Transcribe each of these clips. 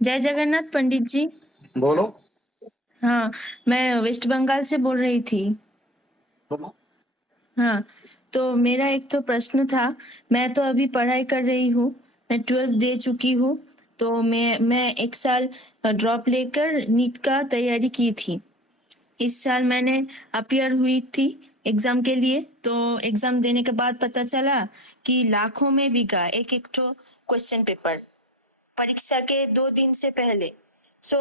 जय जगन्नाथ पंडित जी। बोलो। हाँ, मैं वेस्ट बंगाल से बोल रही थी। बोलो। हाँ, तो मेरा एक तो प्रश्न था। मैं तो अभी पढ़ाई कर रही हूँ। मैं 12th दे चुकी हूँ। तो मैं 1 साल ड्रॉप लेकर नीट का तैयारी की थी। इस साल मैंने अपीयर हुई थी एग्ज़ाम के लिए। तो एग्ज़ाम देने के बाद पता चला कि लाखों में बिका एक-एक ठो क्वेश्चन पेपर, परीक्षा के 2 दिन से पहले। सो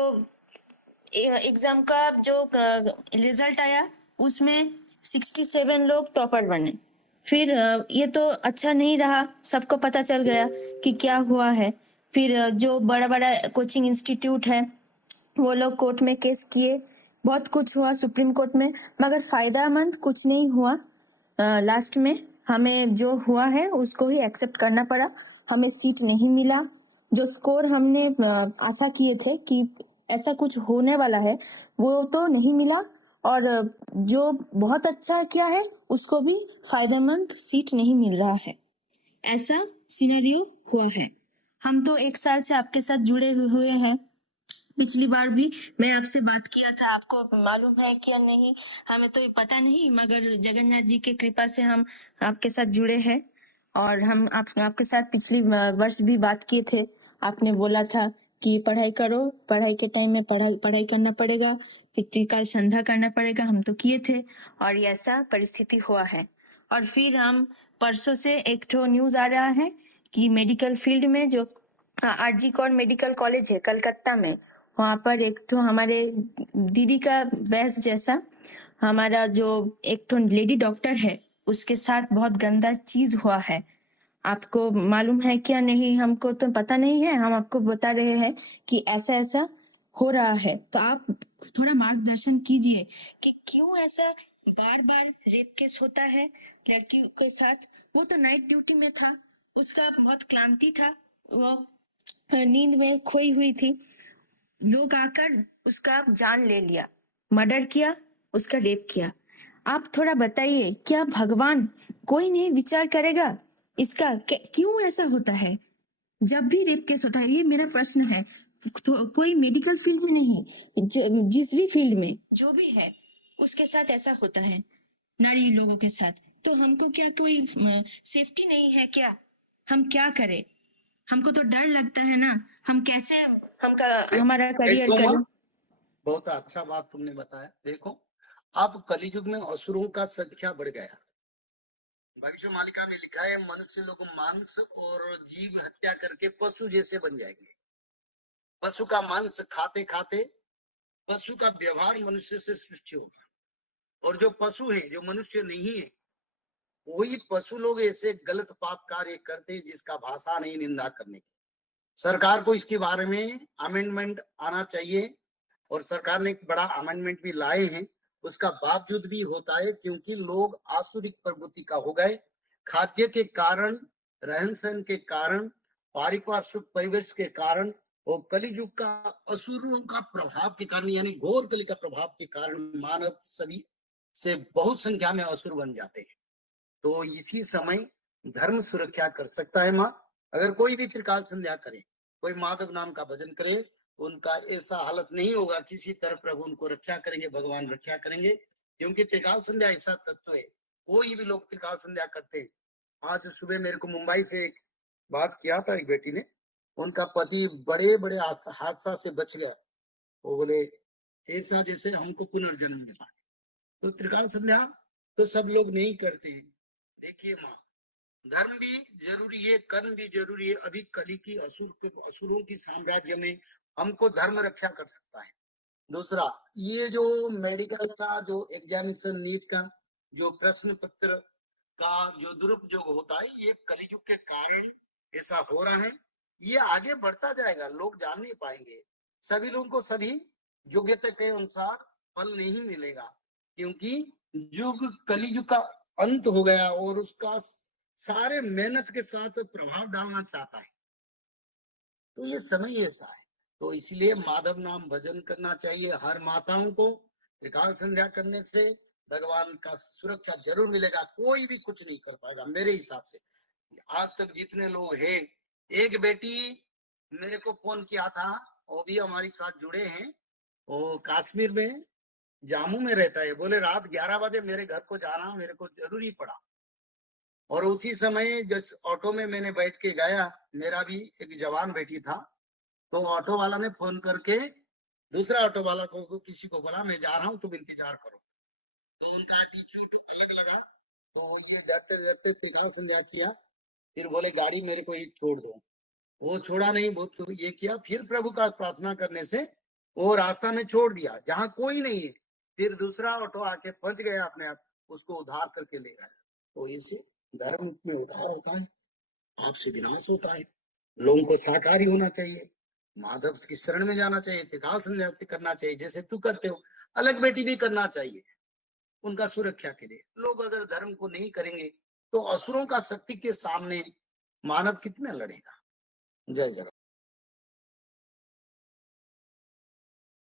एग्जाम का जो रिजल्ट आया उसमें 67 लोग टॉपर बने। फिर ये तो अच्छा नहीं रहा, सबको पता चल गया कि क्या हुआ है। फिर जो बड़ा बड़ा कोचिंग इंस्टीट्यूट है वो लोग कोर्ट में केस किए। बहुत कुछ हुआ सुप्रीम कोर्ट में, मगर फायदामंद कुछ नहीं हुआ। लास्ट में हमें जो हुआ है उसको ही एक्सेप्ट करना पड़ा। हमें सीट नहीं मिला। जो स्कोर हमने आशा किए थे कि ऐसा कुछ होने वाला है वो तो नहीं मिला। और जो बहुत अच्छा किया है उसको भी फायदेमंद सीट नहीं मिल रहा है। ऐसा सिनेरियो हुआ है। हम तो 1 साल से आपके साथ जुड़े हुए हैं। पिछली बार भी मैं आपसे बात किया था, आपको मालूम है क्या नहीं हमें तो पता नहीं, मगर जगन्नाथ जी के कृपा से हम आपके साथ जुड़े हैं। और हम आपके साथ पिछली वर्ष भी बात किए थे। आपने बोला था कि पढ़ाई करो, पढ़ाई के टाइम में पढ़ाई पढ़ाई करना पड़ेगा, फिर त्रिकाल संध्या करना पड़ेगा। हम तो किए थे और ये ऐसा परिस्थिति हुआ है। और फिर हम परसों से एक ठो न्यूज आ रहा है कि मेडिकल फील्ड में जो आरजी कौर मेडिकल कॉलेज है कलकत्ता में, वहां पर एक तो हमारे दीदी का वैस जैसा हमारा जो एक तो लेडी डॉक्टर है उसके साथ बहुत गंदा चीज हुआ है। आपको मालूम है क्या नहीं, हमको तो पता नहीं है। हम आपको बता रहे हैं कि ऐसा ऐसा हो रहा है, तो आप थोड़ा मार्गदर्शन कीजिए कि क्यों ऐसा बार बार रेप केस होता है लड़की के साथ। वो तो नाइट ड्यूटी में था, उसका बहुत क्लांति था, वो नींद में खोई हुई थी। लोग आकर उसका जान ले लिया, मर्डर किया, उसका रेप किया। आप थोड़ा बताइए, क्या भगवान कोई नहीं विचार करेगा इसका? क्यों ऐसा होता है जब भी रेप केस होता है? ये मेरा प्रश्न है। तो कोई मेडिकल फील्ड में नहीं, जिस भी फील्ड में जो भी है उसके साथ ऐसा होता है, नारी लोगों के साथ। तो हमको क्या कोई सेफ्टी नहीं है क्या? हम क्या करें? हमको तो डर लगता है ना। हम कैसे हमारा करियर देखो माँ, करें? बहुत अच्छा बात तुमने बताया। देखो, अब कलियुग में असुरों का संख्या बढ़ गया। भविष्य मालिका में लिखा है मनुष्य लोग मांस और जीव हत्या करके पशु जैसे बन जाएंगे। पशु का मांस खाते खाते पशु का व्यवहार मनुष्य से सृष्टि होगा। और जो पशु है, जो मनुष्य नहीं है, वही पशु लोग ऐसे गलत पाप कार्य करते हैं जिसका भाषा नहीं निंदा करने की। सरकार को इसके बारे में अमेंडमेंट आना चाहिए और सरकार ने एक बड़ा अमेंडमेंट भी लाए हैं। उसका बावजूद भी होता है क्योंकि लोग आसुरिक प्रवृत्ति का हो गए। खाद्य के कारण, रहन सहन के कारण, पारिपार्श्विक परिवेश के कारण और कलियुग का असुरों का प्रभाव के कारण, यानी घोर कली का प्रभाव के कारण मानव सभी से बहुत संख्या में असुर बन जाते हैं। तो इसी समय धर्म सुरक्षा कर सकता है माँ। अगर कोई भी त्रिकाल संध्या करे, कोई माधव नाम का भजन करे, उनका ऐसा हालत नहीं होगा। किसी तरह प्रभु उनको रक्षा करेंगे, भगवान रक्षा करेंगे, क्योंकि त्रिकाल संध्या ऐसा तत्व है। कोई भी लोग त्रिकाल संध्या करते हैं। आज सुबह मेरे को मुंबई से एक बात किया था, एक बेटी ने, उनका पति बड़े बड़े हादसा से बच गया। वो बोले ऐसा जैसे हमको पुनर्जन्म मिला। तो त्रिकाल संध्या तो सब लोग नहीं करते। देखिए माँ, धर्म भी जरूरी है, कर्म भी जरूरी है। अभी कली की असुरों की साम्राज्य में हमको धर्म रक्षा कर सकता है। दूसरा, ये जो मेडिकल का जो एग्जामिनेशन नीट का जो प्रश्न पत्र का जो दुरुपयोग होता है, ये कलियुग के कारण ऐसा हो रहा है। ये आगे बढ़ता जाएगा, लोग जान नहीं पाएंगे। सभी लोगों को सभी योग्यता के अनुसार फल नहीं मिलेगा, क्योंकि युग कलियुग का अंत हो गया और उसका सारे मेहनत के साथ प्रभाव डालना चाहता है। तो ये समय ऐसा है। तो इसलिए माधव नाम भजन करना चाहिए हर माताओं को। त्रिकाल संध्या करने से भगवान का सुरक्षा जरूर मिलेगा। कोई भी कुछ नहीं कर पाएगा मेरे हिसाब से। आज तक जितने लोग हैं, एक बेटी मेरे को फोन किया था, वो भी हमारे साथ जुड़े हैं, वो कश्मीर में जामू में रहता है। बोले रात 11 बजे मेरे घर को जाना मेरे को जरूरी पड़ा, और उसी समय जिस ऑटो में मैंने बैठ के गया, मेरा भी एक जवान बेटी था, तो ऑटो वाला ने फोन करके दूसरा ऑटो वाला को किसी को बोला मैं जा रहा हूँ, तुम इंतजार करो। तो उनका एटीट्यूड अलग लगा, तो ये डरते डरते त्रिकाल संध्या किया, फिर बोले गाड़ी मेरे को ही छोड़ दो। वो छोड़ा नहीं, वो तो ये किया, फिर प्रभु का प्रार्थना करने से वो रास्ता में छोड़ दिया जहां कोई नहीं है। फिर दूसरा ऑटो आके पहुंच गया, अपने आप उसको उद्धार करके ले गया। तो इसे धर्म में उद्धार होता है, आपसे विनाश होता है। लोगों को शाकाहारी होना चाहिए, माधव की शरण में जाना चाहिए, त्रिकाल संध्या करना चाहिए जैसे तू करते हो, अलग बेटी भी करना चाहिए उनका सुरक्षा के लिए। लोग अगर धर्म को नहीं करेंगे तो असुरों का शक्ति के सामने मानव कितना लड़ेगा। जय जगन्नाथ।